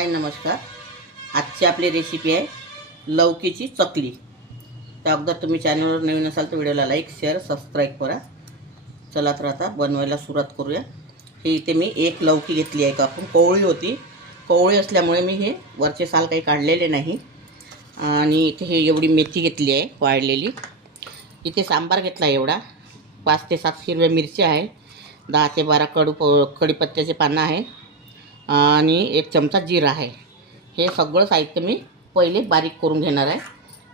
हाय नमस्कार। आजची आपली रेसिपी आहे लौकीची चकली। तर अगोदर तुम्ही चॅनलवर नवीन असाल तर व्हिडिओला लाईक शेअर सबस्क्राईब करा। चला तर आता बनवायला सुरुवात करूया। हे इथे मी एक लौकी घेतली आहे कापून, कोवळी होती। कोवळी असल्यामुळे मी हे वरचे साल काही काढलेले नाही। आणि इथे हे एवढी मेथी घेतली आहे वाळलेली। इथे सांबार घेतला एवढा, 5 ते 7 हिरव्या मिरच्या आहे, 10 ते 12 कढीपत्त्याचे पानं आहे आणि 1 चमचा जिरा आहे। हे सगळं साहित्य मी पहिले बारीक करून घेणार आहे।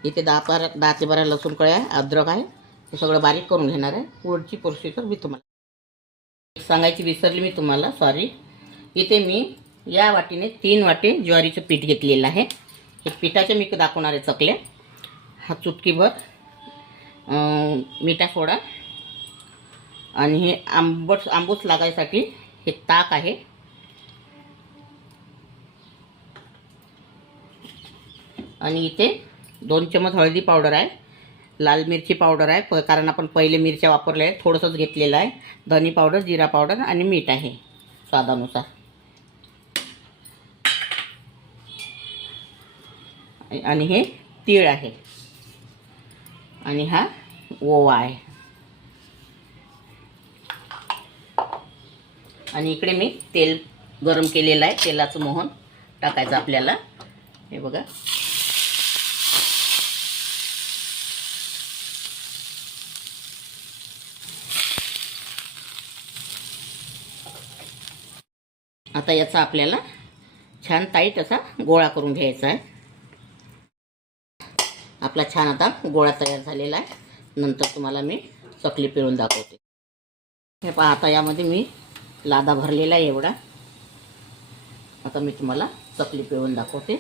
इथे 10 ते 12 लसूण कळ्या, अद्रक आहे, हे सगळं बारीक करून घेणार आहे। पुढची प्रोसिजर मी तुम्हाला सांगायची विसरली मी तुम्हाला, सॉरी। इथे मी या वाटीने 3 वाटी ज्वारीचं पीठ घेतलेलं आहे। हे पिठाचे मी दाखवणार आहे चकल्या। हा चुटकीभर मीठा सोडा आणि हे आंबूस लागायसाठी हे ताक आहे। आणि इथे 2 चमच हळदी पावडर आहे, लाल मिरची पावडर आहे, कारण आपण पहिले मिरच्या वापरल्या आहेत, थोडंसंच घेतलेलं आहे। धनी पावडर, जिरा पावडर आणि मीठ आहे स्वादानुसार। आणि हे तीळ आहे आणि हा ओवा आहे। आणि इकडे मी तेल गरम केलेलं आहे, तेलाचं मोहन टाकायचं आपल्याला। हे बघा, आता याचा आपल्याला छान टाईट असा गोळा करून घ्यायचा आहे। आपला छान आता गोळा तयार झालेला आहे। नंतर तुम्हाला मी चकली पिळून दाखवते। हे पहा, आता यामध्ये मी लादा भरलेला आहे एवढा। आता मी तुम्हाला चकली पिळून दाखवते।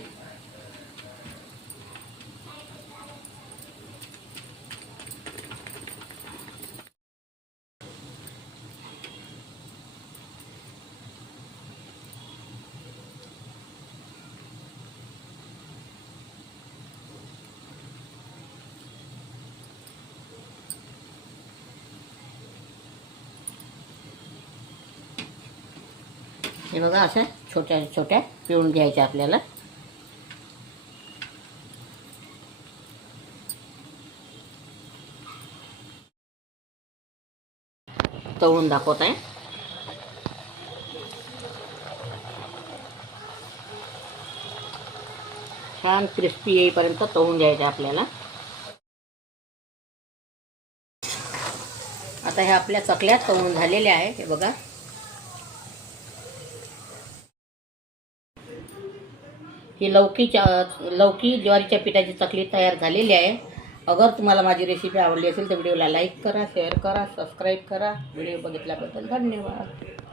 हे बघा, अशा छोट्या छोट्या पिळून घ्यायच्या आपल्याला। तळून दाखवत आहे। छान क्रिस्पी येईपर्यंत तळून घ्यायचे आपल्याला। आता ह्या आपल्या चकल्या तळून झालेल्या आहे। हे बघा, ही लौकी ज्वारीच्या पिठाची चकली तयार झालेली आहे। अगर तुम्हाला माझी रेसिपी आवडली असेल तर व्हिडिओला लाईक करा, शेअर करा, सबस्क्राईब करा। व्हिडिओ बघितल्याबद्दल धन्यवाद।